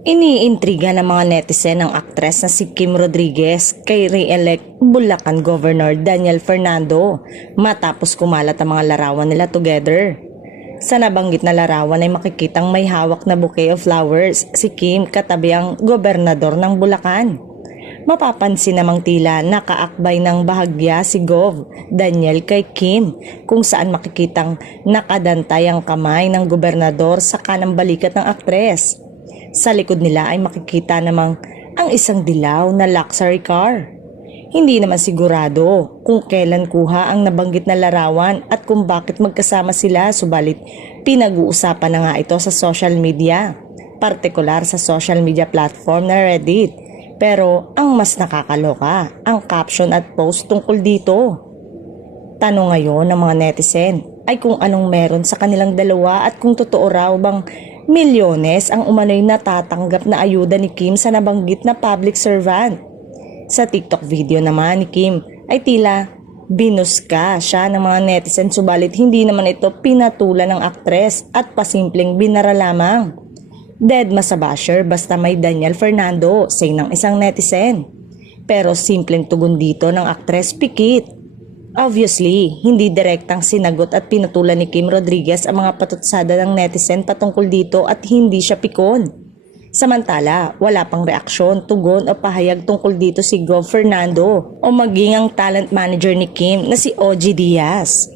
Iniintriga ng mga netizen ang aktres na si Kim Rodriguez kay re-elect Bulacan Governor Daniel Fernando matapos kumalat ang mga larawan nila together. Sa nabanggit na larawan ay makikitang may hawak na bouquet of flowers si Kim katabi ang gobernador ng Bulacan. Mapapansin namang tila nakaakbay ng bahagya si Gov Daniel kay Kim kung saan makikitang nakadantay ang kamay ng gobernador sa kanang balikat ng aktres. Sa likod nila ay makikita namang ang isang dilaw na luxury car. Hindi naman sigurado kung kailan kuha ang nabanggit na larawan at kung bakit magkasama sila, subalit pinag-uusapan na nga ito sa social media, partikular sa social media platform na Reddit. Pero ang mas nakakaloka, ang caption at post tungkol dito. Tanong ngayon ng mga netizen ay kung anong meron sa kanilang dalawa at kung totoo raw bang milyones ang umano'y natatanggap na ayuda ni Kim sa nabanggit na public servant. Sa TikTok video naman ni Kim ay tila binuska siya ng mga netizen, subalit hindi naman ito pinatulan ng aktres at pasimpleng binara lamang. Deadma sa basher basta may Daniel Fernando, say ng isang netizen. Pero simpleng tugon dito ng aktres, pikit. Obviously, hindi direktang sinagot at pinatulan ni Kim Rodriguez ang mga patutsada ng netizen patungkol dito at hindi siya pikon. Samantala, wala pang reaksyon, tugon o pahayag tungkol dito si Gov Fernando o maging ang talent manager ni Kim na si OG Diaz.